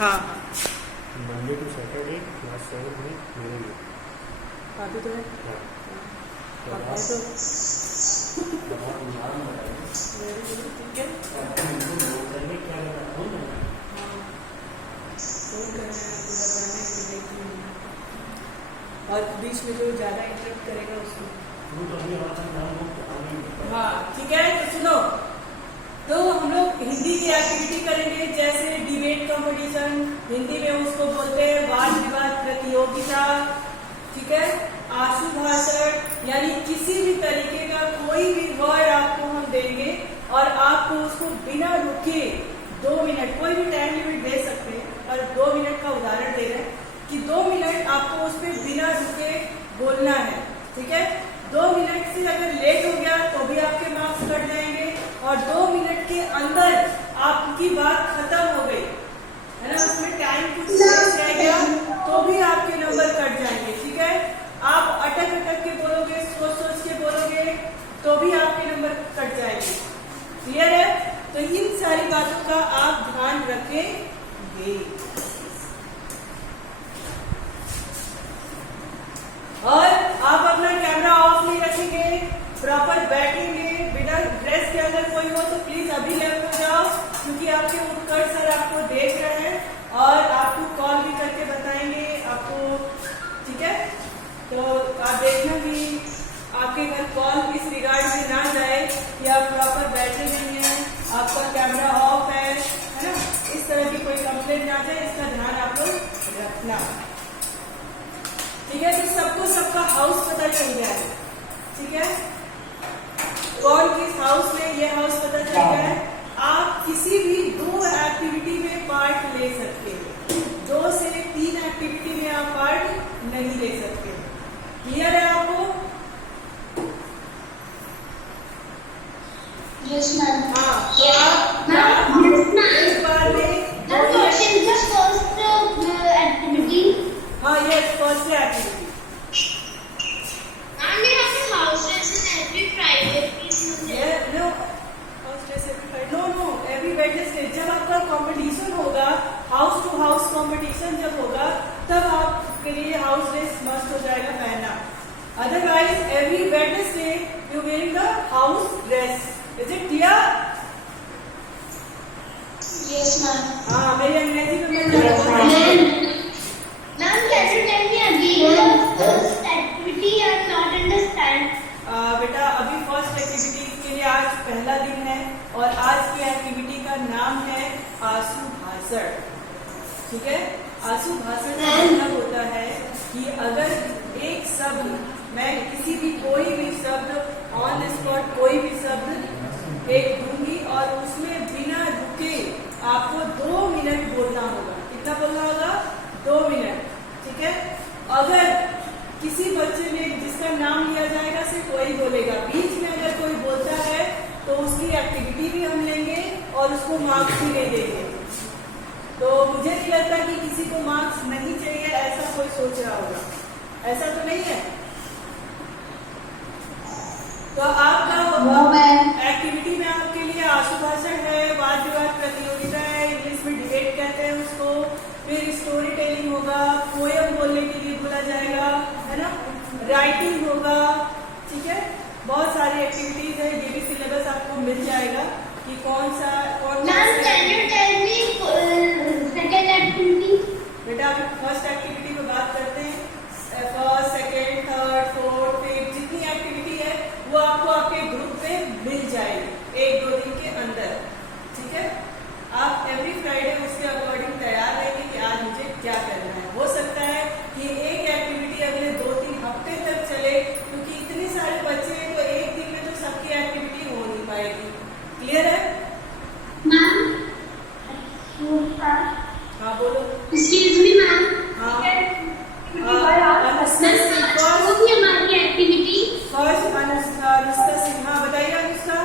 हाँ Monday to Saturday class 7 में मिलेंगे। काफी तो है। हाँ आप है तो ठीक है। और बीच में जो ज्यादा इंटरप्ट करेगा उसको हाँ ठीक है। तो सुनो, तो हम लोग हिंदी की एक्टिविटी करेंगे, जैसे डिबेट कंपटीशन, हिंदी में उसको बोलते हैं वाद विवाद प्रतियोगिता, ठीक है। आशु भाषण, यानी किसी भी तरीके का कोई भी वर्ड आपको हम देंगे और आपको उसको बिना रुके 2 मिनट, कोई भी टाइम लिमिट दे सकते हैं, और 2 मिनट का उदाहरण दे रहे हैं कि 2 मिनट आपको उस पर बिना रुके बोलना है, ठीक है। 2 मिनट से अगर लेट हो गया तो भी आपके मार्क्स कट जाएंगे, और 2 मिनट के अंदर आपकी बात खत्म हो गई है ना, उसमें टाइम कुछ रह गया तो भी आपके नंबर कट जाएंगे, ठीक है। आप अटक अटक के बोलोगे, सोच सोच के बोलोगे तो भी आपके नंबर कट जाएंगे, क्लियर है। तो इन सारी बातों का आप ध्यान रखेंगे। और आप अपना कैमरा ऑफ नहीं रखेंगे, प्रॉपर बैठेंगे, बिना ड्रेस के अगर कोई हो तो प्लीज अभी लेफ्ट हो जाओ, क्योंकि आपके उत्कर्ष सर आपको देख रहे हैं और आपको कॉल भी करके बताएंगे आपको, ठीक है। तो आप देखना कि आपके घर कॉल इस रिगार्ड में ना जाए कि आप प्रॉपर बैठे नहीं हैं, आपका कैमरा ऑफ है ना, इस तरह की कोई कंप्लेंट ना जाए, इसका ध्यान आप लोग रखना, ठीक है। तो सबको सबका हाउस पता चल गया है, ठीक है। कौन किस हाउस में, ये हाउस पता चल गया है। आप किसी भी 2 एक्टिविटी में पार्ट ले सकते हैं, 2 से 3 एक्टिविटी में आप पार्ट नहीं ले सकते, क्लियर है आपको? Yes ma'am. हाँ, तो आप एक बार में हाँ yes first activity every Wednesday जब आपका कंपटीशन होगा, हाउस टू हाउस कंपटीशन जब होगा, तब आपके लिए हाउस ड्रेस मस्ट हो जाएगा पहनना, otherwise every Wednesday you wearing the house dress, is it clear? Yes ma'am. हाँ मेरी अंग्रेजी में मिल जाएगा। Ma'am, can you tell me again the first activity? I not understand. बेटा अभी फर्स्ट एक्टिविटी के लिए आज पहला दिन है, और आज की एक्टिविटी का नाम है आशु भाषण, ठीक है। आशु भाषण का मतलब होता है कि अगर एक शब्द, मैं किसी भी कोई भी शब्द ऑन द स्पॉट कोई भी शब्द एक दूंगी और उसमें बिना रुके आपको 2 मिनट बोलना होगा। कितना बोलना होगा? 2 मिनट, ठीक है। अगर किसी बच्चे ने जिसका नाम लिया जाएगा सिर्फ वही बोलेगा, बीच में अगर कोई बोलता है तो उसकी एक्टिविटी भी हम लेंगे और उसको मार्क्स भी नहीं देंगे। तो मुझे नहीं लगता कि किसी को मार्क्स नहीं चाहिए ऐसा कोई सोच रहा होगा, ऐसा तो नहीं है। तो आपका एक्टिविटी में आपके लिए आशु भाषण है, वाद विवाद प्रतियोगिता है, इंग्लिश में डिबेट कहते हैं उसको, फिर स्टोरी टेलिंग होगा, पोएम बोलने के लिए बोला जाएगा, है ना, राइटिंग होगा, ठीक है। बहुत सारी एक्टिविटीज है, ये भी सिलेबस आपको मिल जाएगा कि कौन सा Ma'am, can you tell me second activity? बेटा अभी फर्स्ट एक्टिविटी पे बात करते हैं। First, second, third, fourth, fifth जितनी एक्टिविटी है वो आपको आपके ग्रुप पे मिल जाएगी 1-2 दिन के अंदर, ठीक है। आप एवरी फ्राइडे उसके अकॉर्डिंग तैयार रहेंगे कि आज मुझे क्या करना है। हो सकता है कि एक एक्टिविटी अगले 2-3 हफ्ते तक चले, क्योंकि इतने सारे बच्चे हैं तो एक दिन में तो सबकी एक्टिविटी हो नहीं पाएगी, क्लियर है? हाँ बोलो। Excuse me, ma'am. हाँ हमारी एक्टिविटी फर्स्ट अनुष्का सिन्हा, बताइए अनुष्का।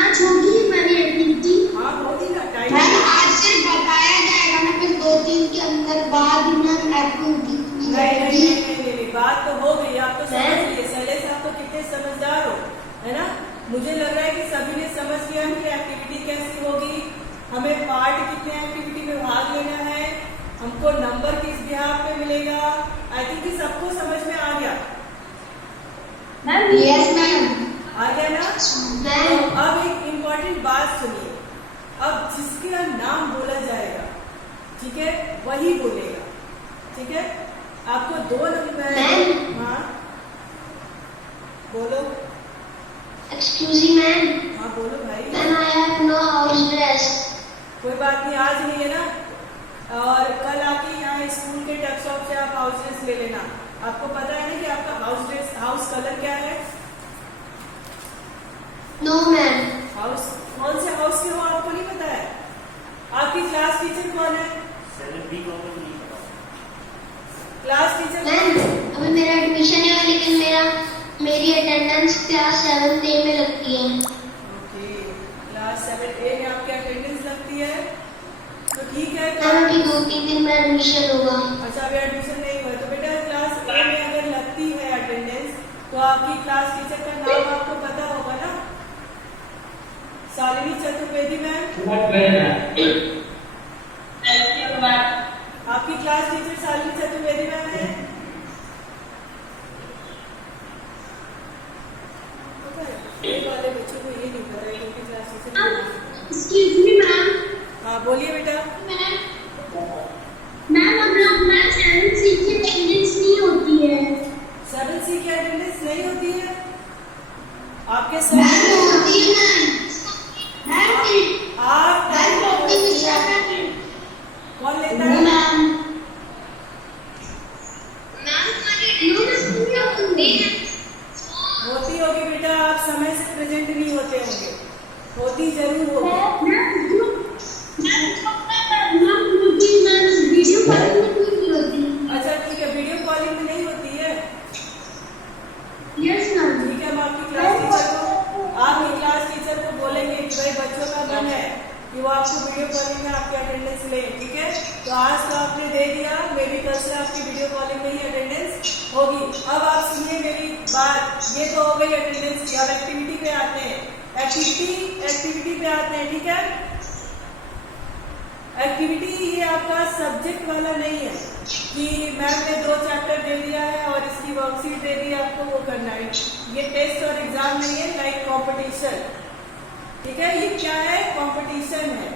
आज होगी हमारी एक्टिविटी। हाँ होगी ना, टाइम आज सिर्फ बताया जाएगा ना, फिर 2-3 के अंदर बाद में एक्टिविटी नहीं, बात तो हो गई, आप तो समझ लिए। शैलेश आप तो कितने समझदार हो, है ना। मुझे लग रहा है कि सभी ने समझ लिया कि एक्टिविटी कैसी होगी, हमें पार्ट कितने हमको नंबर किस बिहाफ पे मिलेगा। आई थिंक कि सबको समझ में आ गया। मैम यस मैम आ गया ना। मैम तो अब एक इम्पॉर्टेंट बात सुनिए। अब जिसका नाम बोला जाएगा, ठीक है, वही बोलेगा, ठीक है। आपको 2 नंबर, मैम। हाँ बोलो। Excuse me ma'am. हाँ बोलो भाई। Ma'am I have no house dress. कोई बात नहीं, आज नहीं है ना, और कल आके यहाँ स्कूल के टक शॉप से आप हाउस ड्रेस ले लेना। आपको पता है ना कि आपका हाउस ड्रेस, हाउस कलर क्या है? No ma'am. हाउस कौन से हाउस के हो आपको नहीं पता है? आपकी क्लास टीचर कौन है? 7B को तो नहीं पता। क्लास टीचर मैम अभी मेरा एडमिशन है लेकिन मेरी अटेंडेंस क्लास 7A में लगती है। ओके, क्लास 7A में आपकी अटेंडेंस लगती है, तो ठीक है। मैम अभी 2-3 दिन में एडमिशन होगा। अच्छा, अभी एडमिशन नहीं हुआ, तो बेटा क्लास A में अगर लगती है अटेंडेंस, तो आपकी क्लास टीचर का नाम आपको पता होगा ना? शालिनी चतुर्वेदी मैम। आपकी class teacher Shalini Chaturvedi ma'am है। एक वाले बच्चों को ये नहीं पता है क्योंकि class teacher. Excuse me ma'am. हाँ बोलिए बेटा। मैम अब लोग मैं 7C की अटेंडेंस नहीं होती है। 7C की अटेंडेंस नहीं होती है आपके मैम सर? होती है मैम। आप कौन लेता है? मैम होती होगी बेटा, आप समय से प्रेजेंट नहीं होते होंगे, होती जरूर होगी। अच्छा ठीक है, वीडियो कॉलिंग में नहीं होती है। Yes ma'am. ठीक है, हम आपकी क्लास टीचर को बोलेंगे कि भाई बच्चों का मन है कि वो आपको वीडियो कॉलिंग में आपकी अटेंडेंस ले, ठीक है। तो आज तो आपने दे दिया, मेरी कल से आपकी वीडियो कॉलिंग में ही अटेंडेंस होगी। अब आप सुनिए मेरी बात, ये तो हो गई अटेंडेंस की। अब एक्टिविटी पे आते हैं, एक्टिविटी पे आते हैं, ठीक है। एक्टिविटी ये आपका सब्जेक्ट वाला नहीं है कि मैम ने 2 चैप्टर दे दिया है और इसकी वर्कशीट दे दी है, आपको वो करना है। ये टेस्ट और एग्जाम नहीं है, लाइक कॉम्पिटिशन, ठीक है। ये क्या है? कॉम्पिटिशन है।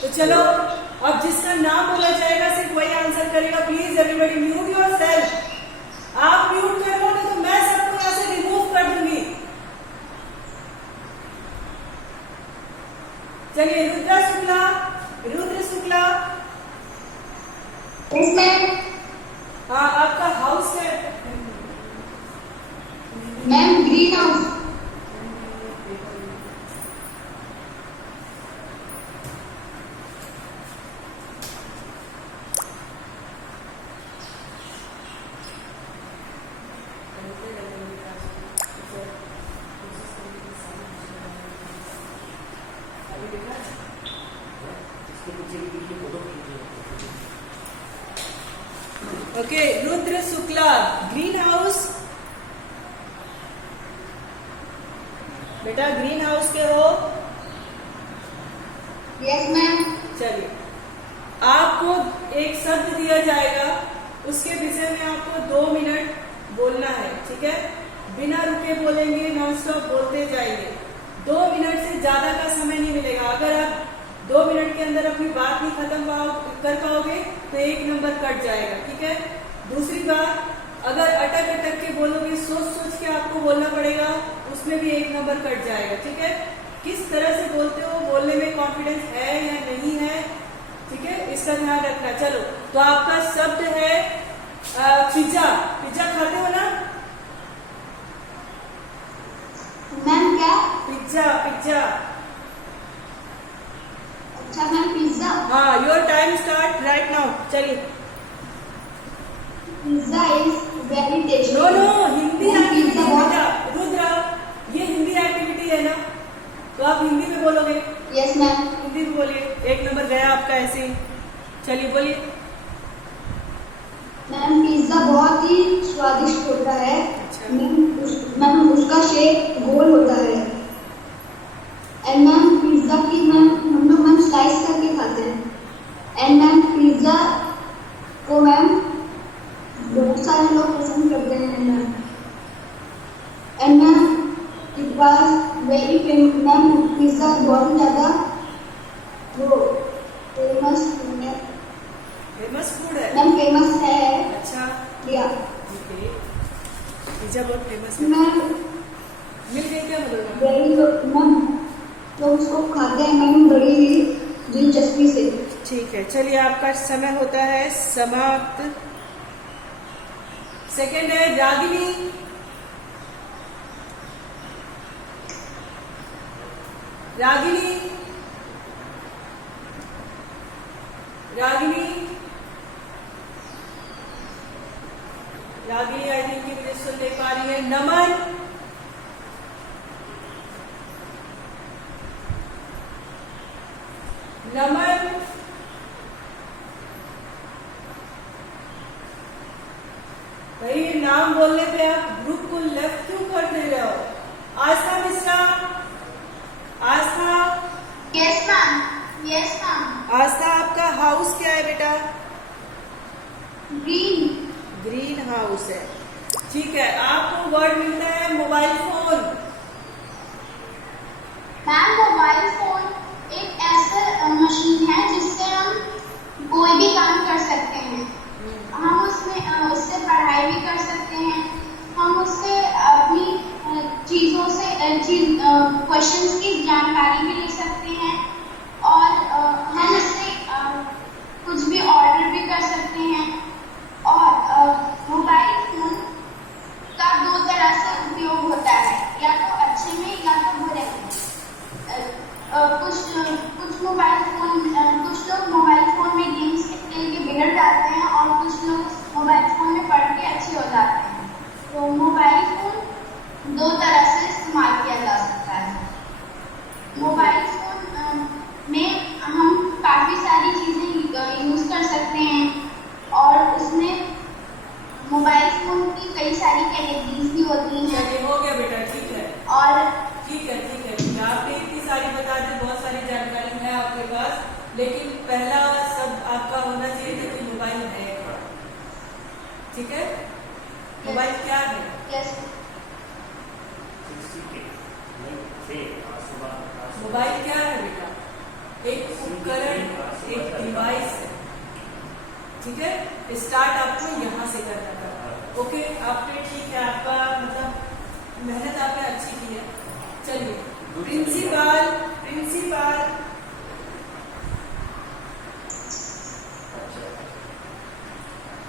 तो चलो, अब जिसका नाम बोला जाएगा सिर्फ वही आंसर करेगा। Please everybody mute yourself. आप म्यूट कर लो, तो मैं सबको यहाँ से रिमूव कर दूंगी। चलिए, रुद्र शुक्ला। हाँ, आपका हाउस है ma'am green house. Okay, Rudra Shukla, green house. बेटा ग्रीन हाउस के हो? Yes ma'am. चलिए, आपको एक शब्द दिया जाएगा, उसके विषय में आपको 2 मिनट बोलना है, ठीक है। बिना रुके बोलेंगे, नॉन स्टॉप बोलते जाएंगे। 2 मिनट से ज्यादा का समय नहीं मिलेगा। अगर आप 2 मिनट के अंदर अपनी बात नहीं खत्म कर पाओगे तो 1 नंबर कट जाएगा, ठीक है। दूसरी बात, अगर अटक के बोलोगे, सोच के आपको बोलना पड़ेगा, उसमें भी 1 नंबर कट जाएगा, ठीक है। किस तरह से बोलते हो, बोलने में कॉन्फिडेंस है या नहीं है, ठीक है, इसका ध्यान रखना। चलो, तो आपका शब्द है पिज्जा। पिज्जा खाते हो ना? मैम क्या? पिज्जा। अच्छा मैम पिज्जा। हाँ, your time start right now. चलिए। Pizza is very tasty. No, Hindi activity pizza बेटा। रुद्र, ये हिंदी एक्टिविटी है ना, तो आप हिंदी में बोलोगे। Yes ma'am. हिंदी में बोलिए। 1 नंबर गया आपका ऐसे ही। चलिए बोलिए। मैम पिज्जा बहुत ही स्वादिष्ट होता है। अच्छा। मैम उसका शेप गोल होता है। एंड मैम पिज्जा की हम लोग स्लाइस करके खाते हैं। And ma'am pizza famous food है। फेमस फूड है? मैम फेमस है। अच्छा, या ओके। पिज्जा बहुत फेमस है। मैम मिल गई क्या मतलब? वेरी गुड मैम, लोग उसको खाते हैं मैम बड़ी दिलचस्पी से। ठीक है, चलिए आपका समय होता है समाप्त। सेकंड है रागिनी। रागिनी, रागिनी, रागिनी आई थिंक मुझे सुन नहीं पा रही है। नमन, नमन, भाई नाम बोलने पे आप ग्रुप को लेफ्ट क्यों कर दे रहे हो? आस्था मिश्रा, आस्था, यस मैम, यस मैम। आस्था आपका हाउस क्या है बेटा? ग्रीन। ग्रीन हाउस है। ठीक है, आपको वर्ड मिलता है mobile phone. Ma'am mobile phone एक ऐसा मशीन है जिससे हम कोई भी काम कर सकते हैं। हम उससे पढ़ाई भी कर सकते हैं, हम उससे अपनी चीजों से क्वेश्चंस की जानकारी भी ले सकते हैं और हम उससे कुछ भी ऑर्डर भी कर सकते हैं। और मोबाइल फोन का दो तरह से उपयोग होता है, या तो अच्छे में या तो बुरे में। कुछ मोबाइल फोन कुछ लोग मोबाइल फोन में गेम्स खेल के बिगड़ जाते हैं और कुछ लोग मोबाइल फोन में पढ़ के अच्छे हो जाते हैं। तो मोबाइल फोन दो तरह से इस्तेमाल किया जा सकता है। मोबाइल फोन में हम काफी सारी चीजें यूज कर सकते हैं और उसमें मोबाइल फोन की कई सारी कैटेगरीज भी होती हैं। चलिए हो गया बेटा, ठीक है। और ठीक है, ठीक है, आपने इतनी सारी बता दी, बहुत सारी जानकारी है आपके पास, लेकिन पहला सब आपका होना चाहिए था कि मोबाइल है क्या? ठीक है, मोबाइल क्या है? यस मोबाइल क्या है बेटा? एक उपकरण, एक डिवाइस है। ठीक है, स्टार्ट आपको यहाँ से करना था। ओके, आपने ठीक है, आपका मतलब मेहनत आपने अच्छी की है। चलिए, principal, principal,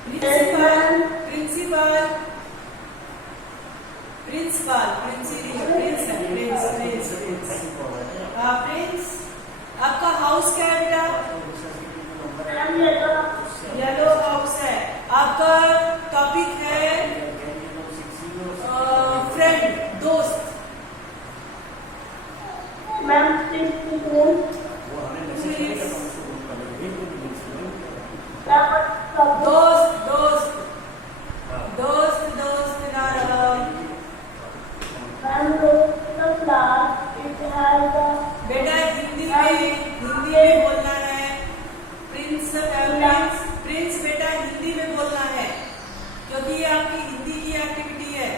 principal, principal, principal, prince है, प्रिंस। हाँ प्रिंस, आपका हाउस क्या है बेटा? येलो हाउस है। आपका टॉपिक है फ्रेंड, दोस्त। दोस्त, दोस्त, दोस्त, दोस्त ना रहा। बेटा हिंदी में बोलना है। प्रिंस, प्रिंस बेटा हिंदी में बोलना है, क्योंकि ये आपकी हिंदी की एक्टिविटी है।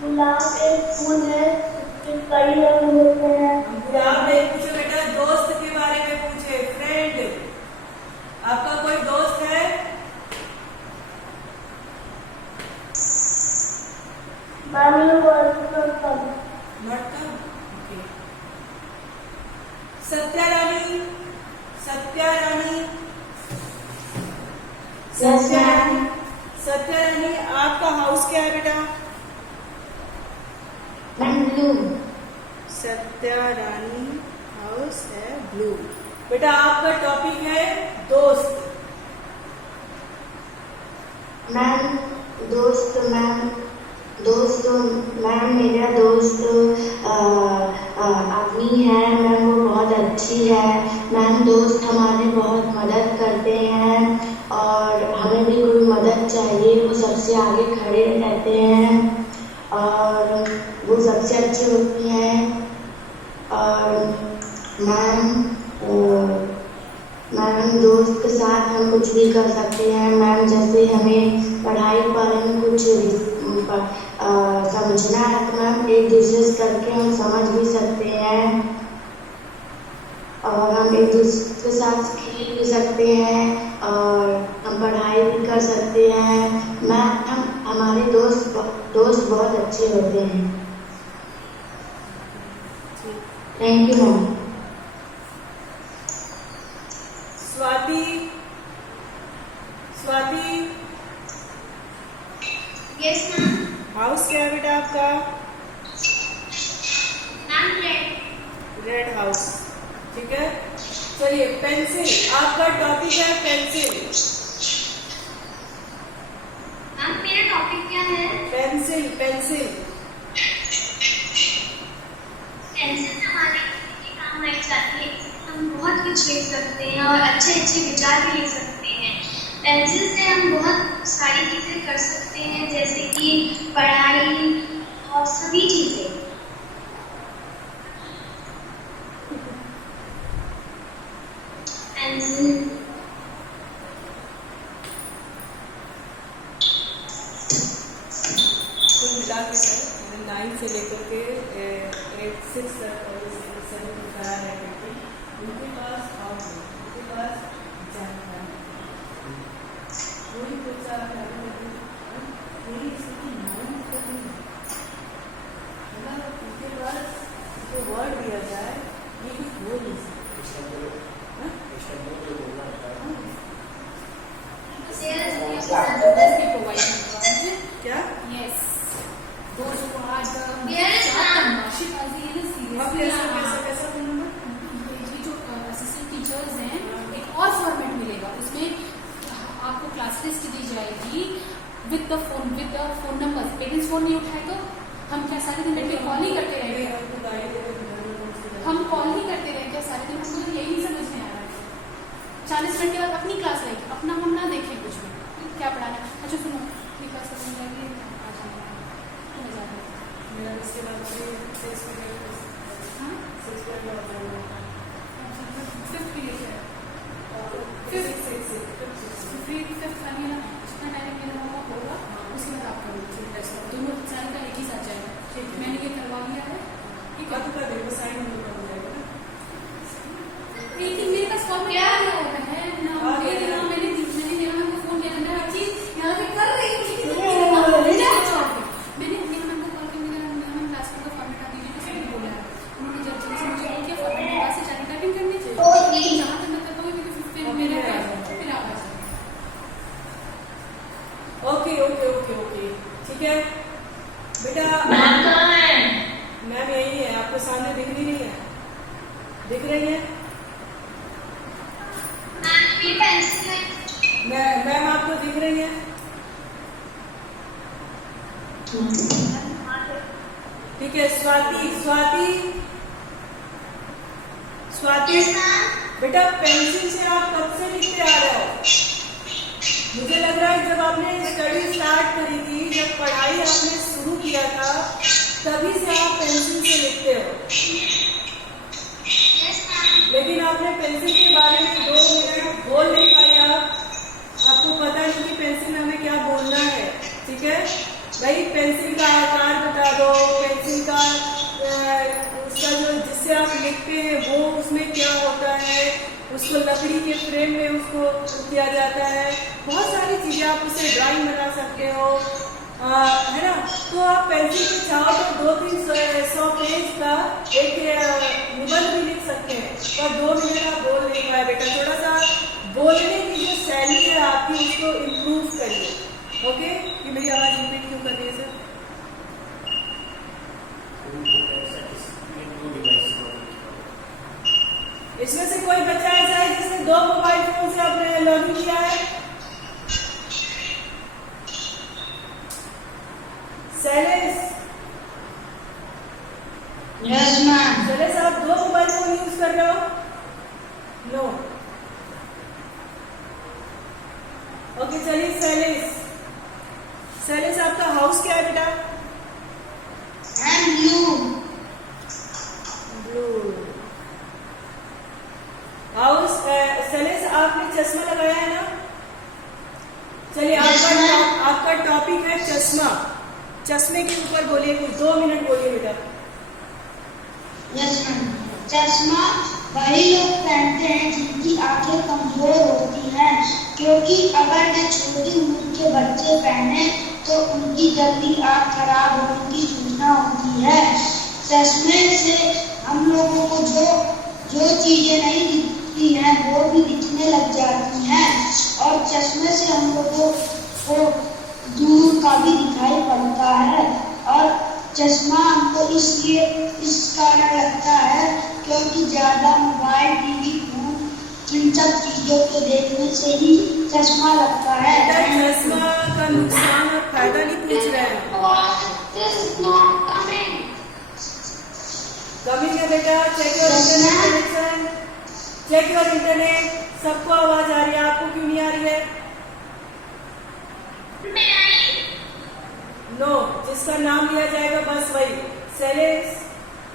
गुलाब एक फूल है, इसके कई रंग होते हैं। गुलाब नहीं पूछे बेटा, दोस्त के बारे में पूछे, फ्रेंड। आपका कोई दोस्त है? मरता। ओके। सत्या रानी, सत्या रानी, सत्या रानी, सत्या रानी, आपका हाउस क्या है बेटा? ब्लू। सत्या रानी हाउस है ब्लू। बेटा आपका टॉपिक है दोस्त। मैम दोस्त, मैम मेरा दोस्त आदमी है मैम, वो बहुत अच्छी है मैम। दोस्त हमारे बहुत मदद करते हैं और हमें भी कोई मदद चाहिए, वो सबसे आगे खड़े रहते हैं और वो सबसे अच्छी होती हैं। और मैम दोस्त के साथ हम कुछ भी कर सकते हैं मैम, जैसे हमें पढ़ाई के बारे में कुछ समझना है तो मैम एक दूसरे से करके हम समझ भी सकते हैं। और हम एक दूसरे के साथ खेल भी सकते हैं और हम पढ़ाई भी कर सकते हैं। हमारे दोस्त बहुत अच्छे होते हैं। Thank you ma'am. Swati yes ma'am. House क्या है बेटा आपका? मैम रेड हाउस, ठीक है। चलिए पेंसिल, आपका टॉपिक है पेंसिल। मैम मेरा टॉपिक क्या है? पेंसिल पेंसिल से हमारे काम आई जाती है। हम बहुत कुछ लिख सकते हैं और अच्छे अच्छे विचार भी लिख सकते हैं। पेंसिल से हम बहुत सारी चीज़ें कर सकते हैं, जैसे कि पढ़ाई और सभी चीज़ें। पेंसिल कुल मिला के 9 से लेकर के 6 तक और 7 है बेटी, उनके पास उनके पास जानकारी कोई बच्चा मेरी स्थिति मालूम करनी है, उनके पास जो वर्ड दिया जाए ये कुछ बोल नहीं सकते। क्या Yes. Those who are the Yes, ma'am. अब कैसा बोलूँगा? ये जो असिस्टेंट टीचर्स हैं, एक और फॉर्मेट मिलेगा, उसमें आपको क्लास लिस्ट दी जाएगी with the phone number. Parents phone नहीं उठाए तो हम क्या सारे दिन बैठ के कॉल ही करते रहेंगे? हम कॉल ही करते रहेंगे सारे दिन? हमको तो यही समझ में आ रहा है। 40 मिनट के बाद अपनी क्लास लेंगे, अपना हम ना देखें कुछ भी क्या पढ़ाना। अच्छा सुनो, अपनी क्लास करने जाएंगे, आ जाना मेरा इसके बाद हाँ 6 पीरियड होता है। 5th पीरियड है, 5th आने ना, जितना टाइम मेरा होगा उसके बाद आप करोगे। दोनों सारे का एक ही साथ जाएगा। मैंने ये करवा लिया है, ठीक है। कब कर देंगे? साइन हो जाएगा ना। लेकिन मेरे पास फॉर्म क्या है ना मैंने देना हमको फोन किया, मैं हर चीज यहाँ पे कर रही हूँ, मैंने मैम को कॉल करके मैम क्लास का फॉर्मेट आप दीजिए, किसी ने बोला है। उन्होंने जब जल्दी से मुझे कॉल किया, फॉर्मेट के पास से जाने टाइपिंग करनी चाहिए, लेकिन जहाँ तक मैं कर पाऊंगी फिर मेरे फिर आवाज ओके, ठीक है बेटा। मैम कहाँ है? मैम यही है, आपको सामने दिख रही नहीं है? दिख रही है? मेरी पेंसिल है। मैम आपको दिख रही है? ठीक है। Swati yes ma'am. बेटा पेंसिल से आप कब से लिखते आ रहे हो? मुझे लग रहा है जब आपने स्टडी स्टार्ट करी थी, जब पढ़ाई आपने शुरू किया था, तभी से आप पेंसिल से लिखते हो। Yes ma'am. लेकिन आपने पेंसिल के बारे में 2 मिनट बोल नहीं पाई। आपको पता नहीं कि पेंसिल हमें क्या बोलना है, ठीक है भाई। पेंसिल का आकार बता दो, पेंसिल का उसका जो जिससे आप लिखते हैं वो उसमें क्या होता है, उसको लकड़ी के फ्रेम में उसको किया जाता है, बहुत सारी चीजें। आप उससे ड्राइंग बना सकते हो, है ना। तो आप पेंसिल पे चाहो तो 200-300 पेज का एक निबंध भी लिख सकते हैं, पर 2 मिनट आप बोल नहीं पाए बेटा। थोड़ा सा बोलने की जो शैली है आपकी उसको इम्प्रूव करिए, ओके। ये मेरी आवाज रिपीट क्यों कर रही है सर? इसमें से कोई बच्चा ऐसा है जिसने 2 मोबाइल फोन से अपने लॉगिन किया है? Shailesh, yes ma'am. शैलेश आप 2 मोबाइल फोन यूज कर रहे हो? नो। ओके चलिए शैलेश आपका हाउस क्या है बेटा? And blue. Blue house. Shailesh आपने चश्मा लगाया है ना? चलिए आपका टॉपिक है चश्मा। चश्मे के ऊपर बोलिए कुछ, 2 मिनट बोलिए बेटा। Yes ma'am. चश्मा वही लोग पहनते हैं जिनकी आंखें कमजोर होती हैं, क्योंकि अगर वे छोटी उम्र के बच्चे पहने तो उनकी जल्दी आंख खराब होने की सूचना होती है। चश्मे से हम लोगों को जो चीजें नहीं दिखती हैं वो भी दिखने लग जाती हैं, और चश्मे से हम लोगों को दूर का भी दिखाई पड़ता है। और चश्मा हमको इसलिए इस कारण लगता है क्योंकि ज्यादा मोबाइल, टीवी, फोन इन सब चीजों को देखने से ही चश्मा लगता है। बेटा चश्मा का नुकसान और फायदा नहीं पूछ रहे हैं। कमिंग है बेटा, check your internet connection, check your internet. सबको आवाज आ रही है, आपको क्यों नहीं आ रही है? नो, जिसका नाम लिया जाएगा बस वही। शैलेश,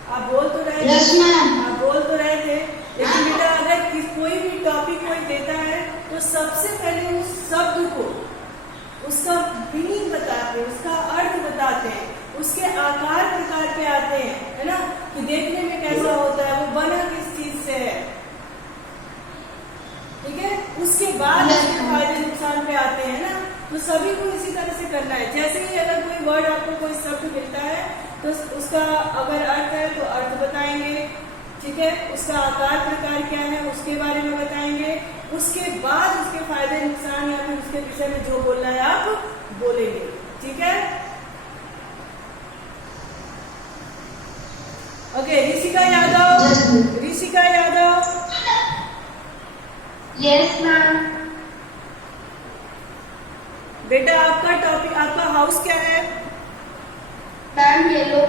आप बोल तो रहे थे, आप बोल तो रहे थे, लेकिन बेटा अगर कोई भी टॉपिक कोई देता है तो सबसे पहले उस शब्द को, उसका मीनिंग बताते हैं, उसका अर्थ बताते हैं, उसके आकार प्रकार पे आते हैं, है ना, कि देखने में कैसा होता है, वो बना किस चीज से है, ठीक है। उसके बाद उसके फायदे नुकसान पे आते हैं ना, तो सभी को इसी तरह से करना है। जैसे ही अगर कोई वर्ड आपको कोई शब्द मिलता है तो उसका अगर अर्थ है तो अर्थ बताएंगे, ठीक है, उसका आकार प्रकार क्या है उसके बारे में बताएंगे, उसके बाद उसके फायदे नुकसान या फिर उसके विषय में जो बोलना है आप बोलेंगे, ठीक है। Okay, Rishika Yadav, Rishika Yadav. Yes ma'am. बेटा आपका टॉपिक, आपका हाउस क्या है? Ma'am yellow.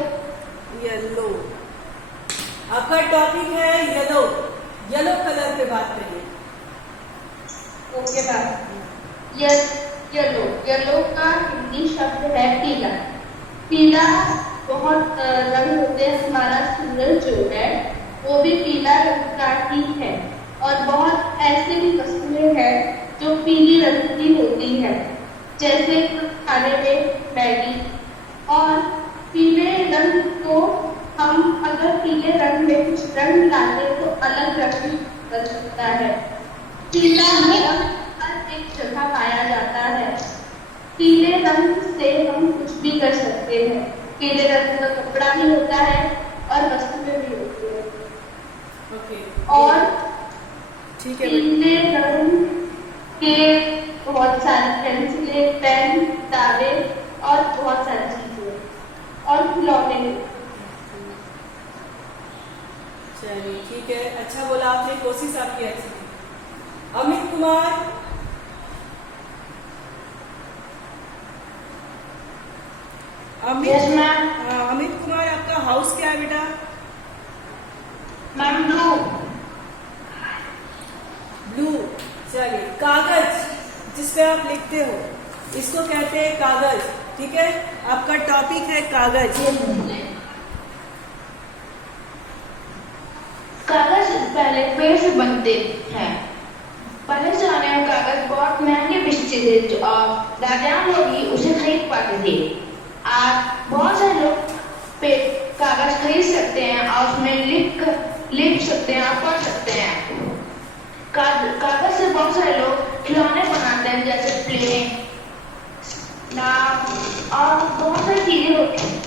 येलो, आपका टॉपिक है येलो, येलो कलर पे बात करिए। Okay ma'am. Yes, yellow. Yellow का हिंदी शब्द है पीला। पीला बहुत रंग होते हैं, हमारा सूरज जो है वो भी पीला रंग का ही है, और बहुत ऐसे भी वस्तुएं हैं जो पीली रंग की होती है, जैसे खाने में मैगी। और पीले रंग को हम अगर पीले रंग में कुछ रंग डालें तो अलग रंग बन सकता है। पीला रंग हर एक जगह पाया जाता है। पीले रंग से हम कुछ भी कर सकते हैं। पीले रंग का कपड़ा भी होता है और वस्तुएं भी होती है। ओके, और ठीक है। पीले रंग के बहुत सारे पेंसिलें, पेन, किताबें और बहुत सारी चीजें और खिलौने। चलिए ठीक है, अच्छा बोला आपने, कोशिश आपकी अच्छी थी। Amit Kumar, yes ma'am. अमित कुमार, आपका हाउस क्या है बेटा? Ma'am blue. ब्लू। चलिए, कागज जिसपे आप लिखते हो इसको कहते हैं कागज, ठीक है। आपका टॉपिक है कागज। कागज पहले पेड़ से बनते हैं। पहले जमाने में कागज बहुत महंगे बिकते थे, जो राजाओं लोग ही उसे खरीद पाते थे। आज बहुत सारे लोग कागज खरीद सकते हैं और उसमें लिख सकते हैं और पढ़ सकते हैं। कागज से बहुत सारे लोग खिलौने बनाते हैं, जैसे प्लेन, नाव और बहुत सारी चीजें होती हैं।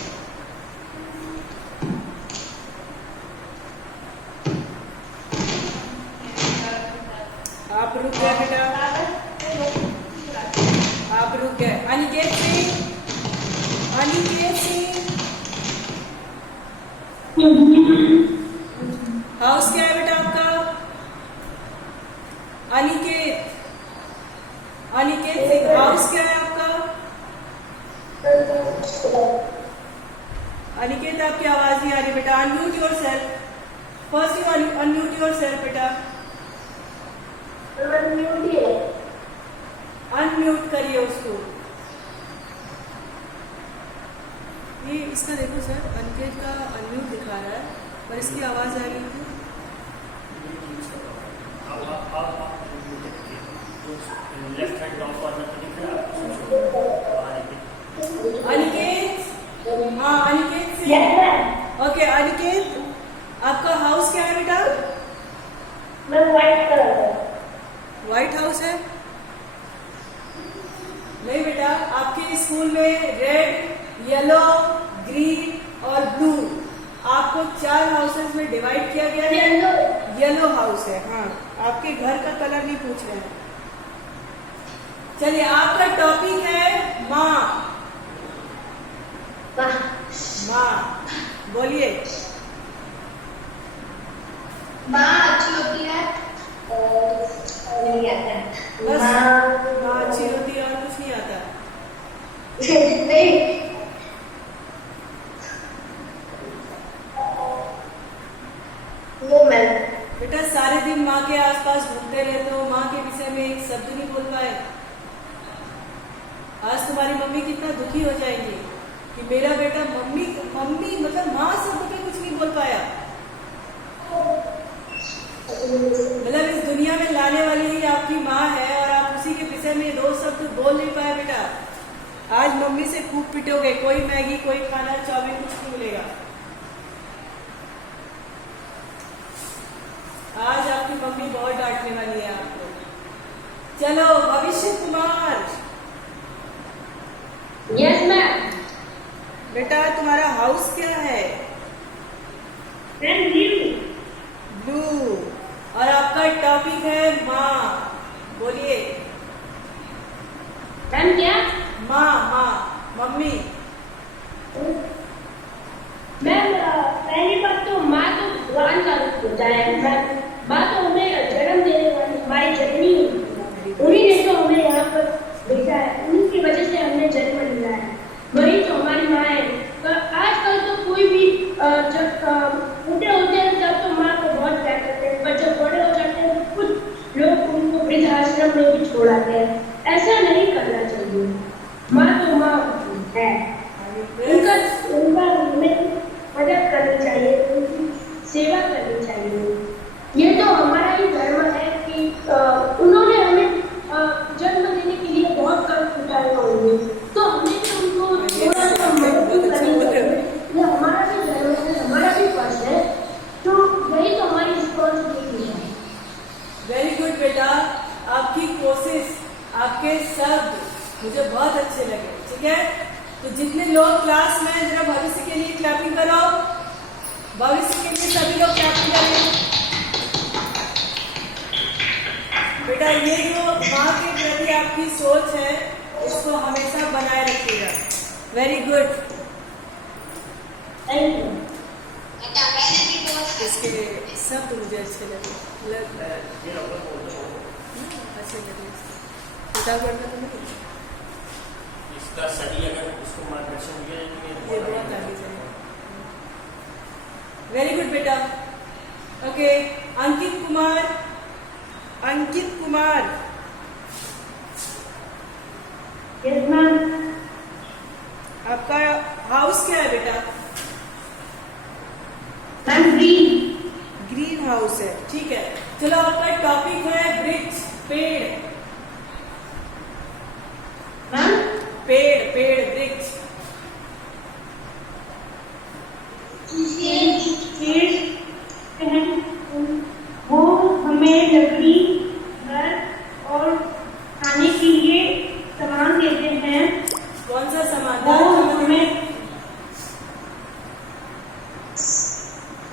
आप रुक गए बेटा, आप रुक गए। अनिकेत सिंह, अनिकेत सिंह, हाउस क्या है बेटा आपका? अनिकेत, अनिकेत सिंह, हाउस क्या है आपका? अनिकेत, आपकी आवाज नहीं आ रही बेटा, unmute your self, first you unmute your self बेटा, अनम्यूट करिए उसको। ये इसका देखो सर, अनिकेत का अनम्यूट दिखा रहा है पर इसकी आवाज आ रही है। लेफ्ट हैंड टॉप कॉर्नर पे दिख रहा है अनिकेत, हाँ अनिकेत से, ओके अनिकेत, आपका हाउस क्या है बेटा? व्हाइट हाउस है? नहीं बेटा, आपके स्कूल में रेड, येलो, ग्रीन और ब्लू आपको 4 हाउसेस में डिवाइड किया गया है। येलो हाउस है। हाँ, आपके घर का कलर नहीं पूछ रहे हैं। चलिए, आपका टॉपिक है माँ। माँ बोलिए। माँ अच्छी होती है नहीं आता बस माँ अच्छी होती है और कुछ नहीं आता। नहीं बेटा, सारे दिन माँ के आसपास घूमते रहते हो, माँ के विषय में एक शब्द नहीं बोल पाए। आज तुम्हारी मम्मी कितना दुखी हो जाएंगी कि मेरा बेटा मम्मी मम्मी मतलब माँ शब्द पे कुछ नहीं बोल पाया। मतलब इस दुनिया में लाने वाली ही आपकी माँ है और आप उसी के विषय में 2 शब्द बोल नहीं पाए। बेटा, आज मम्मी से खूब पिटोगे। कोई मैगी, कोई खाना, चाउमीन कुछ नहीं मिलेगा। आज आपकी मम्मी बहुत डांटने वाली है आपको। चलो, भविष्य कुमार। Yes ma'am. बेटा, तुम्हारा हाउस क्या है? ब्लू। और आपका टॉपिक है माँ। बोलिए। मैम क्या? माँ, माँ, मम्मी। मैम पहली बात तो माँ तो भगवान का रूप होता है। मैम माँ तो हमें जन्म देने वाली हमारी जननी होती है। उन्हीं ने तो हमें यहाँ पर भेजा है, उन्हीं की वजह से हमने जन्म लिया है। वही तो हमारी माँ है। तो आजकल तो कोई भी जब छोटे होते हैं तब तो माँ को बहुत प्यार करते हैं, पर जब बड़े हो जाते हैं तो कुछ लोग उनको वृद्धाश्रम में भी छोड़ आते हैं। ऐसा नहीं करना चाहिए। माँ तो माँ है, उनका हमें मदद करनी चाहिए, उनकी सेवा करनी चाहिए। ये तो हमारा ही धर्म है कि उन्होंने हमें जन्म देने के लिए बहुत कष्ट उठाए होंगे, तो हमें भी उनको थोड़ा सा मदद करनी चाहिए। ये हमारा भी धर्म है, हमारा भी फर्ज है, तो यही तो हमारी रिस्पॉन्सिबिलिटी है। वेरी गुड बेटा, आपकी कोशिश, आपके शब्द मुझे बहुत अच्छे लगे। ठीक है, तो जितने लोग क्लास में, जरा भविष्य के लिए क्लैपिंग करो। भविष्य के लिए सभी लोग क्लैपिंग करें। बेटा, ये जो माँ के प्रति आपकी सोच है, इसको हमेशा बनाए रखिएगा। Very good. Thank you. इसके शब्द मुझे अच्छे लगे। अच्छे लगे। किताब पढ़ना तो नहीं, इसका सही अगर उसको मार्गदर्शन दिया जाए ये बहुत आगे जाएगा। वेरी गुड बेटा। Okay, Ankit Kumar. Ankit Kumar. Yes ma'am. आपका हाउस क्या है बेटा? Ma'am green. ग्रीन हाउस है। ठीक है, चलो, आपका टॉपिक है वृक्ष, पेड़। मैम पेड़, पेड़, वृक्ष। वो हमें लकड़ी, घर और खाने के लिए सामान देते हैं। कौन सा सामान? वो हमें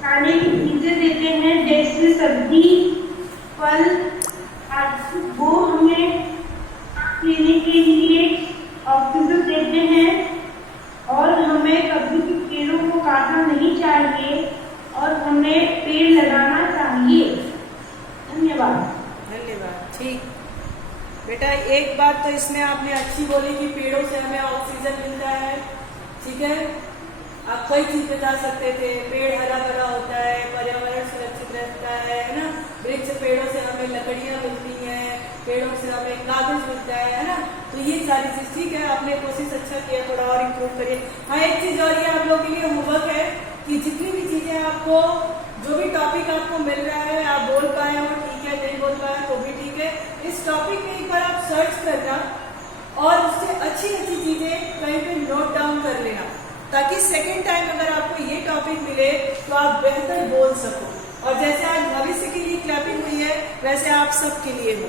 खाने की चीजें देते हैं, जैसे सब्जी, फल आदि। वो हमें लेने के लिए ऑक्सीजन देते हैं और हमें कभी भी पेड़ों को काटना नहीं चाहिए और हमें पेड़ लगाना चाहिए। धन्यवाद। धन्यवाद। ठीक बेटा, एक बात तो इसमें आपने अच्छी बोली कि पेड़ों से हमें ऑक्सीजन मिलता है। ठीक है, आप कई चीज बता सकते थे। पेड़ हरा भरा होता है, पर्यावरण सुरक्षित रहता है ना। वृक्ष, पेड़ों से हमें लकड़ियां मिलती हैं, पेड़ों से हमें कागज मिलता है ना। तो ये सारी चीज ठीक है, आपने कोशिश अच्छा किया, थोड़ा और इम्प्रूव करिए। हाँ, एक चीज और ये आप लोगों के लिए होमवर्क है कि जितनी भी चीजें आपको, जो भी टॉपिक आपको मिल रहा है, आप बोल पाए हो ठीक है, नहीं बोल पाए तो भी ठीक है। इस टॉपिक में एक बार आप सर्च करना और उससे अच्छी अच्छी चीजें कहीं पे नोट डाउन कर लेना, ताकि सेकेंड टाइम अगर आपको ये टॉपिक मिले तो आप बेहतर बोल सको। और जैसे आज भविष्य के लिए क्लैपिंग हुई है, वैसे आप सबके लिए हो।